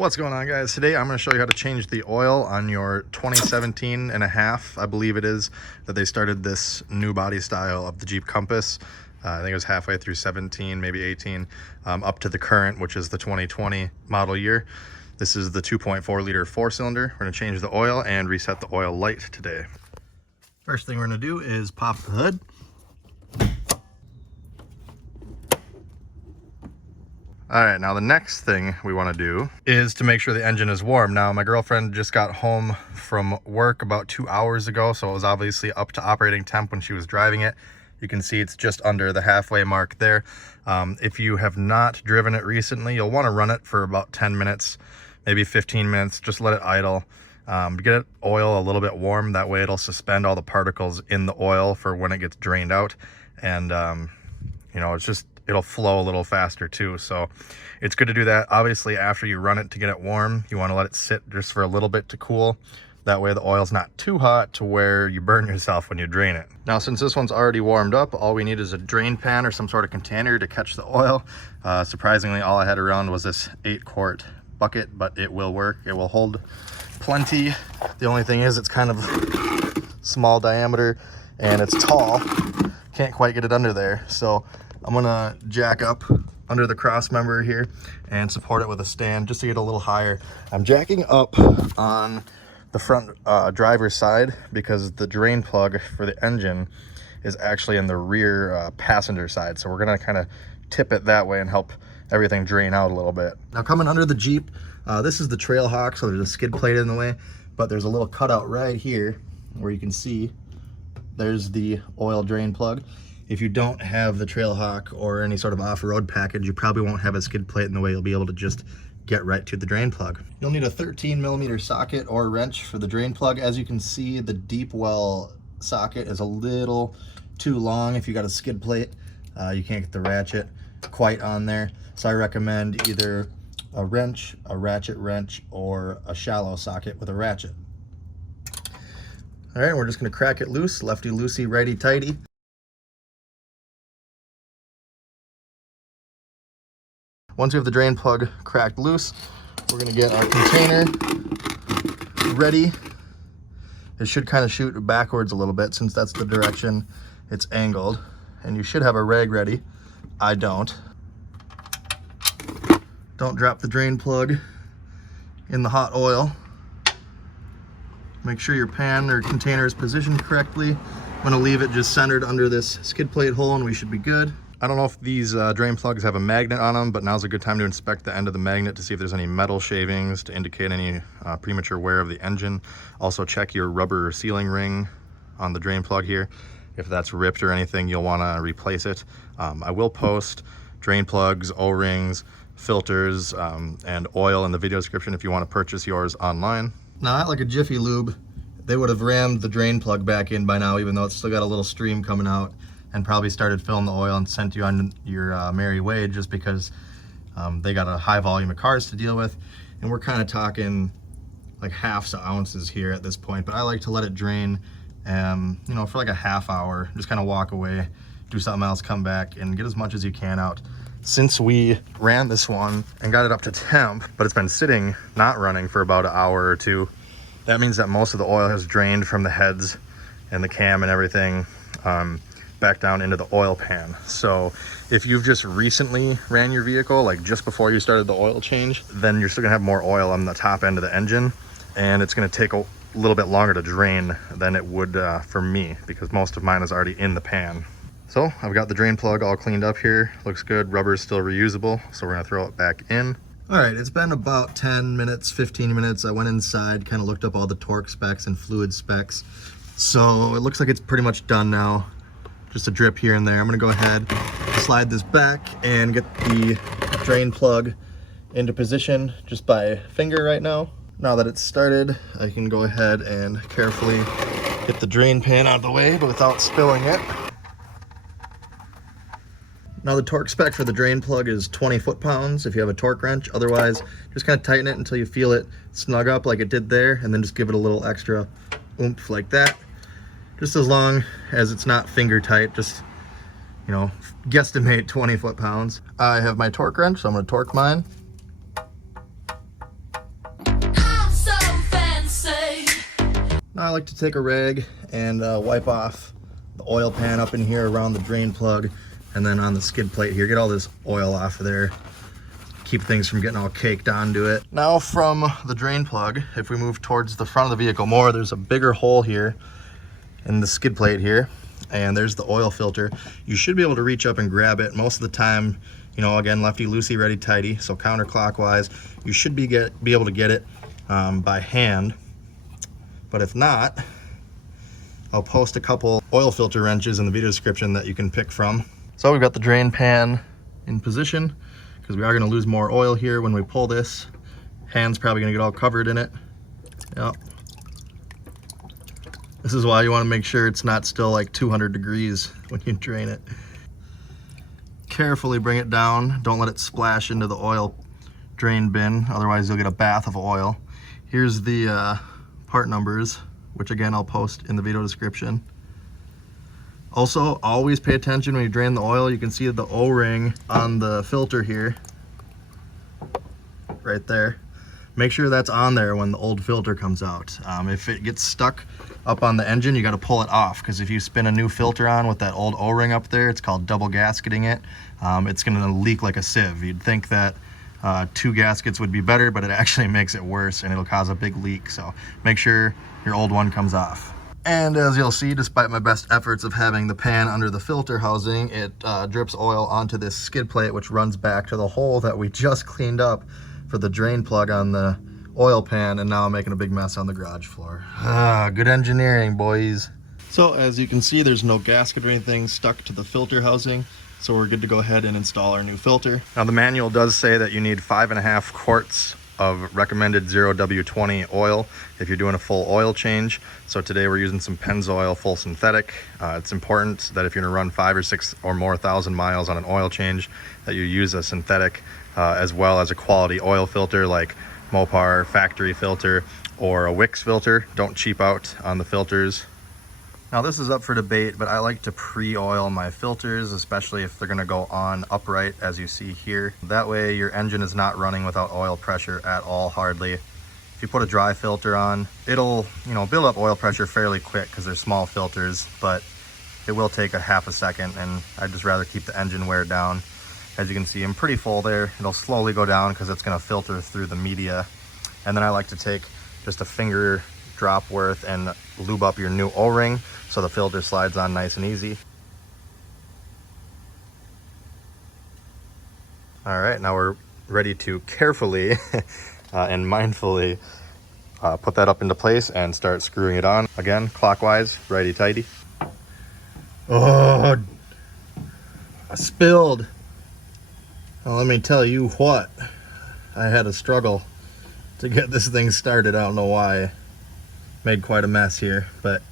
What's going on, guys? Today I'm going to show you how to change the oil on your 2017 and a half, I believe it is, that they started this new body style of the Jeep Compass. I think it was halfway through 17, maybe 18, up to the current, which is the 2020 model year. This is the 2.4 liter 4-cylinder. We're going to change the oil and reset the oil light today. First thing we're going to do is pop the hood. All right, now the next thing we want to do is to make sure the engine is warm. Now, my girlfriend just got home from work about 2 hours ago, so it was obviously up to operating temp when she was driving it. You can see it's just under the halfway mark there. If you have not driven it recently, you'll want to run it for about 10 minutes, maybe 15 minutes. Just let it idle. Get it oil a little bit warm. That way it'll suspend all the particles in the oil for when it gets drained out. And, you know, it'll flow a little faster too. So it's good to do that. Obviously, after you run it to get it warm, you want to let it sit just for a little bit to cool. That way the oil's not too hot to where you burn yourself when you drain it. Now, since this one's already warmed up, all we need is a drain pan or some sort of container to catch the oil. Surprisingly, all I had around was this 8-quart bucket, but it will work. It will hold plenty. The only thing is it's kind of small diameter and it's tall. Can't quite get it under there. So I'm gonna jack up under the cross member here and support it with a stand just to get a little higher. I'm jacking up on the front driver's side because the drain plug for the engine is actually in the rear passenger side. So we're gonna kind of tip it that way and help everything drain out a little bit. Now, coming under the Jeep, this is the Trailhawk, so there's a skid plate in the way, but there's a little cutout right here where you can see there's the oil drain plug. If you don't have the Trailhawk or any sort of off-road package, you probably won't have a skid plate in the way. You'll be able to just get right to the drain plug. You'll need a 13mm socket or wrench for the drain plug. As you can see, the deep well socket is a little too long. If you got a skid plate, you can't get the ratchet quite on there. So I recommend either a wrench, a ratchet wrench, or a shallow socket with a ratchet. All right, we're just gonna crack it loose, lefty-loosey, righty-tighty. Once we have the drain plug cracked loose, we're gonna get our container ready. It should kind of shoot backwards a little bit since that's the direction it's angled. And you should have a rag ready. I don't. Don't drop the drain plug in the hot oil. Make sure your pan or container is positioned correctly. I'm gonna leave it just centered under this skid plate hole and we should be good. I don't know if these drain plugs have a magnet on them, but now's a good time to inspect the end of the magnet to see if there's any metal shavings to indicate any premature wear of the engine. Also check your rubber sealing ring on the drain plug here. If that's ripped or anything, you'll want to replace it. I will post drain plugs, O-rings, filters, and oil in the video description if you want to purchase yours online. Now, not like a Jiffy Lube, they would have rammed the drain plug back in by now, even though it's still got a little stream coming out, and probably started filling the oil and sent you on your merry way just because they got a high volume of cars to deal with. And we're kind of talking like half ounces here at this point, but I like to let it drain, you know, for like a half hour, just kind of walk away, do something else, come back and get as much as you can out. Since we ran this one and got it up to temp, but it's been sitting, not running for about an hour or two, that means that most of the oil has drained from the heads and the cam and everything back down into the oil pan. So if you've just recently ran your vehicle, like just before you started the oil change, then you're still gonna have more oil on the top end of the engine, and it's gonna take a little bit longer to drain than it would for me, because most of mine is already in the pan. So I've got the drain plug all cleaned up here. Looks good. Rubber is still reusable, so we're gonna throw it back in. All right, it's been about 10 minutes, 15 minutes. I went inside, kind of looked up all the torque specs and fluid specs. So it looks like it's pretty much done now. Just a drip here and there. I'm gonna go ahead, slide this back and get the drain plug into position just by finger right now. Now that it's started, I can go ahead and carefully get the drain pan out of the way, but without spilling it. Now the torque spec for the drain plug is 20 foot-pounds if you have a torque wrench. Otherwise, just kind of tighten it until you feel it snug up like it did there, and then just give it a little extra oomph like that. Just as long as it's not finger tight, just, you know, guesstimate 20 foot-pounds. I have my torque wrench, so I'm gonna torque mine. Now I like to take a rag and wipe off the oil pan up in here around the drain plug, and then on the skid plate here, get all this oil off of there. Keep things from getting all caked onto it. Now from the drain plug, if we move towards the front of the vehicle more, there's a bigger hole here in the skid plate here, and there's the oil filter. You should be able to reach up and grab it. Most of the time, you know, again, lefty loosey, righty tighty, so counterclockwise, you should be able to get it by hand. But if not, I'll post a couple oil filter wrenches in the video description that you can pick from. So we've got the drain pan in position, because we are going to lose more oil here when we pull this. Hand's probably going to get all covered in it. Yep. This is why you want to make sure it's not still like 200 degrees when you drain it. Carefully bring it down. Don't let it splash into the oil drain bin, otherwise you'll get a bath of oil. Here's the part numbers, which again I'll post in the video description. Also, always pay attention when you drain the oil. You can see the O-ring on the filter here, right there. Make sure that's on there when the old filter comes out. If it gets stuck up on the engine, you got to pull it off, because if you spin a new filter on with that old O-ring up there, it's called double gasketing it, it's going to leak like a sieve. You'd think that 2 gaskets would be better, but it actually makes it worse and it'll cause a big leak. So make sure your old one comes off. And as you'll see, despite my best efforts of having the pan under the filter housing, it drips oil onto this skid plate, which runs back to the hole that we just cleaned up for the drain plug on the oil pan, and now I'm making a big mess on the garage floor. Good engineering, boys. So as you can see, there's no gasket or anything stuck to the filter housing, so we're good to go ahead and install our new filter. Now the manual does say that you need 5.5 quarts of recommended 0W20 oil if you're doing a full oil change. So today we're using some Pennzoil full synthetic. It's important that if you're gonna run 5 or 6 or more thousand miles on an oil change, that you use a synthetic as well as a quality oil filter like Mopar factory filter or a Wix filter. Don't cheap out on the filters. Now this is up for debate, but I like to pre-oil my filters, especially if they're gonna go on upright, as you see here. That way your engine is not running without oil pressure at all, hardly. If you put a dry filter on, it'll, you know, build up oil pressure fairly quick because they're small filters, but it will take a half a second, and I'd just rather keep the engine wear down. As you can see, I'm pretty full there. It'll slowly go down because it's gonna filter through the media. And then I like to take just a finger drop worth and lube up your new O-ring so the filter slides on nice and easy. All right, now we're ready to carefully and mindfully put that up into place and start screwing it on. Again, clockwise, righty-tighty. Oh, I spilled. Well, let me tell you what, I had a struggle to get this thing started. I don't know why. Made quite a mess here, but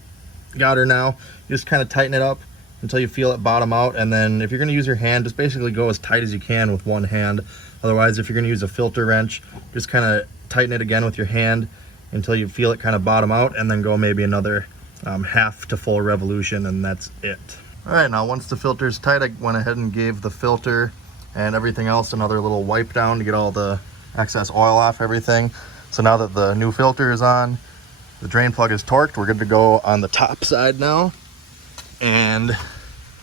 got her now. You just kind of tighten it up until you feel it bottom out, and then if you're going to use your hand, just basically go as tight as you can with one hand. Otherwise, if you're going to use a filter wrench, just kind of tighten it again with your hand until you feel it kind of bottom out, and then go maybe another half to full revolution, and that's it. All right, now once the filter is tight, I went ahead and gave the filter and everything else another little wipe down to get all the excess oil off everything. So now that the new filter is on, the drain plug is torqued, we're good to go on the top side now and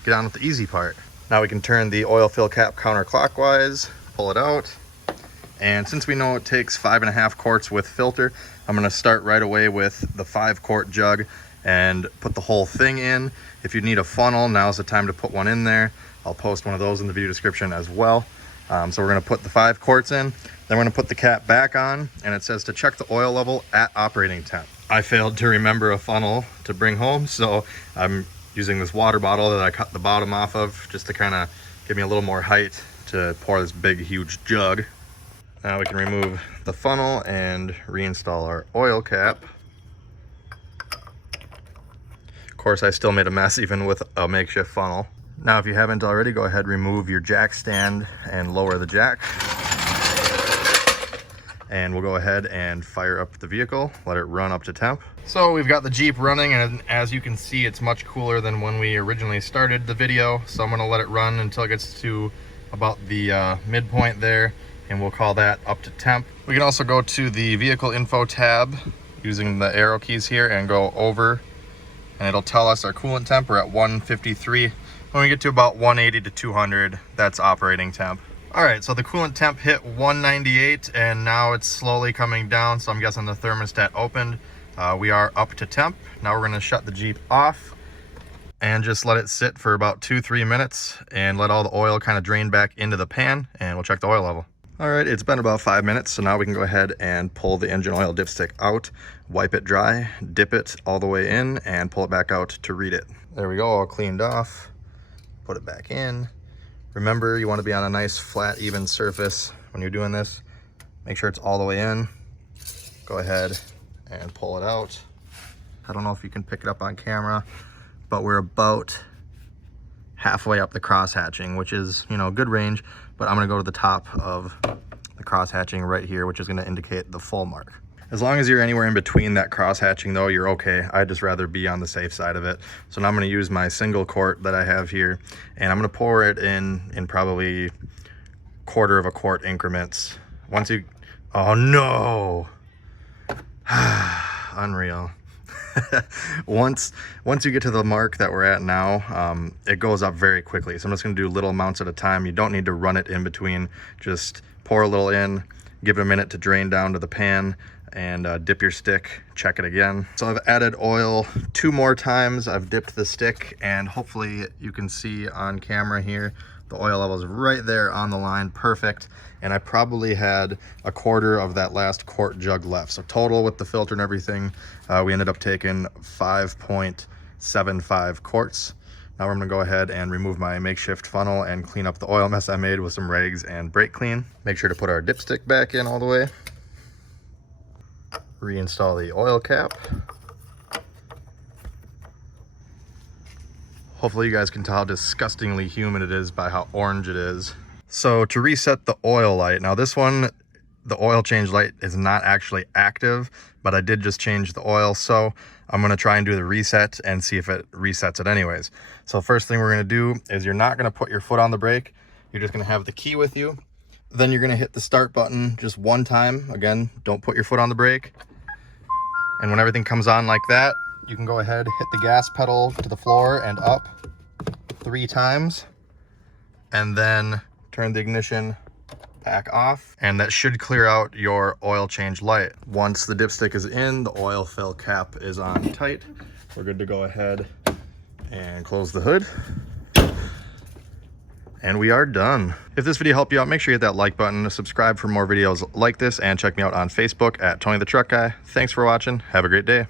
get on with the easy part. Now we can turn the oil fill cap counterclockwise, pull it out, and since we know it takes 5.5 quarts with filter, I'm gonna start right away with the 5-quart jug and put the whole thing in. If you need a funnel, now's the time to put one in there. I'll post one of those in the video description as well. So we're gonna put the 5 quarts in, then we're gonna put the cap back on, and it says to check the oil level at operating temp. I failed to remember a funnel to bring home, so I'm using this water bottle that I cut the bottom off of just to kind of give me a little more height to pour this big, huge jug. Now we can remove the funnel and reinstall our oil cap. Of course, I still made a mess even with a makeshift funnel. Now, if you haven't already, go ahead, remove your jack stand and lower the jack. And we'll go ahead and fire up the vehicle, let it run up to temp. So we've got the Jeep running, and as you can see, it's much cooler than when we originally started the video. So I'm gonna let it run until it gets to about the midpoint there, and we'll call that up to temp. We can also go to the vehicle info tab using the arrow keys here and go over, and it'll tell us our coolant temp. We're at 153. When we get to about 180 to 200, that's operating temp. All right, so the coolant temp hit 198 and now it's slowly coming down. So I'm guessing the thermostat opened. We are up to temp. Now we're gonna shut the Jeep off and just let it sit for about 2-3 minutes and let all the oil kind of drain back into the pan, and we'll check the oil level. All right, it's been about 5 minutes, so now we can go ahead and pull the engine oil dipstick out, wipe it dry, dip it all the way in, and pull it back out to read it. There we go, all cleaned off. Put it back in. Remember, you want to be on a nice, flat, even surface when you're doing this. Make sure it's all the way in. Go ahead and pull it out. I don't know if you can pick it up on camera, but we're about halfway up the cross hatching, which is, you know, good range, but I'm gonna go to the top of the cross hatching right here, which is gonna indicate the full mark. As long as you're anywhere in between that cross hatching though, you're okay. I'd just rather be on the safe side of it. So now I'm gonna use my single quart that I have here, and I'm gonna pour it in probably 1/4 of a quart increments. Once you, oh no, unreal. once you get to the mark that we're at now, it goes up very quickly. So I'm just gonna do little amounts at a time. You don't need to run it in between. Just pour a little in, give it a minute to drain down to the pan, and dip your stick, check it again. So I've added oil 2 more times. I've dipped the stick, and hopefully you can see on camera here, the oil level is right there on the line, perfect. And I probably had 1/4 of that last quart jug left. So total with the filter and everything, we ended up taking 5.75 quarts. Now we're gonna go ahead and remove my makeshift funnel and clean up the oil mess I made with some rags and brake clean. Make sure to put our dipstick back in all the way. Reinstall the oil cap. Hopefully you guys can tell how disgustingly humid it is by how orange it is. So to reset the oil light, now this one, the oil change light is not actually active, but I did just change the oil. So I'm gonna try and do the reset and see if it resets it anyways. So first thing we're gonna do is you're not gonna put your foot on the brake. You're just gonna have the key with you. Then you're gonna hit the start button just 1 time. Again, don't put your foot on the brake. And when everything comes on like that, you can go ahead, hit the gas pedal to the floor and up 3 times, and then turn the ignition back off, and that should clear out your oil change light. Once the dipstick is in, the oil fill cap is on tight, we're good to go ahead and close the hood. And we are done. If this video helped you out, make sure you hit that like button, subscribe for more videos like this, and check me out on Facebook at Tony the Truck Guy. Thanks for watching. Have a great day.